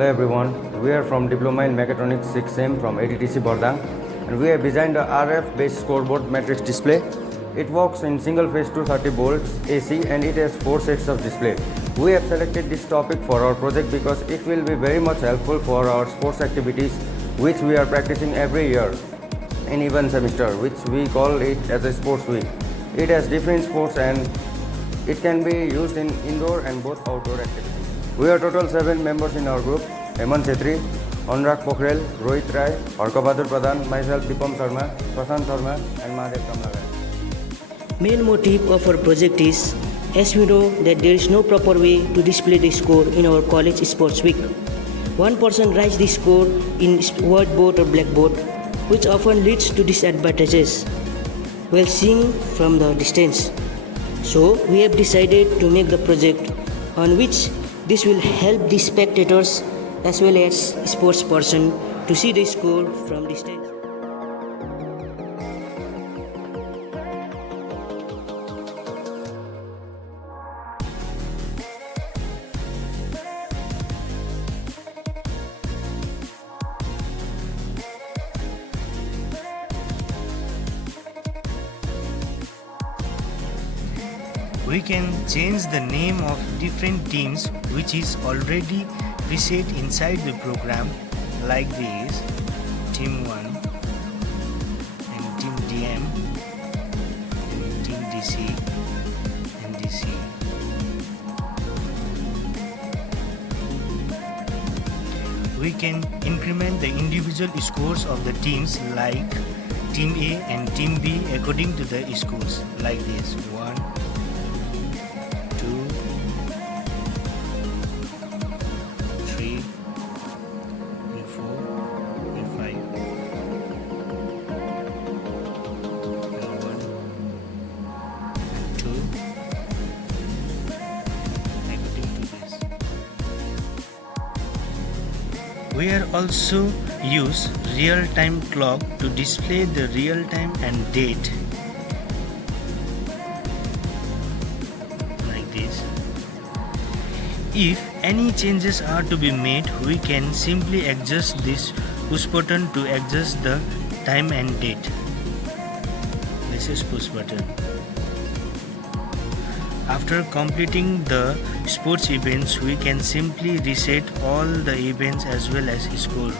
Hello everyone, we are from Diploma in Mechatronics 6M from ADTC Bardang, and we have designed a RF based scoreboard matrix display. It works in single phase 230 volts AC and it has 4 sets of display. We have selected this topic for our project because it will be very much helpful for our sports activities which we are practicing every year in even semester, which we call it as a sports week. It has different sports and it can be used in indoor and both outdoor activities. We are total 7 members in our group: Heman Chetri, Anurag Pokhrel, Rohit Rai, Harkabahadur Pradhan, myself Deepam Sharma, Prashant Sharma and Mahadev Kamlagar. Main motive of our project is, as we know that there is no proper way to display the score in our college sports week. One person writes the score in whiteboard or blackboard, which often leads to disadvantages while seeing from the distance. So we have decided to make the project on which this will help the spectators as well as sports person to see the score from distance. We can change the name of different teams which is already preset inside the program, like this: team 1 and team DM and team DC and DC. We can increment the individual scores of the teams, like team A and team B according to the scores, like this: 1, 2, 3, and 4, and 5, and 1, 2, according to this. We are also use real-time clock to display the real time and date, like this. If any changes are to be made, we can simply adjust this push button to adjust the time and date. This is push button. After completing the sports events, we can simply reset all the events as well as score.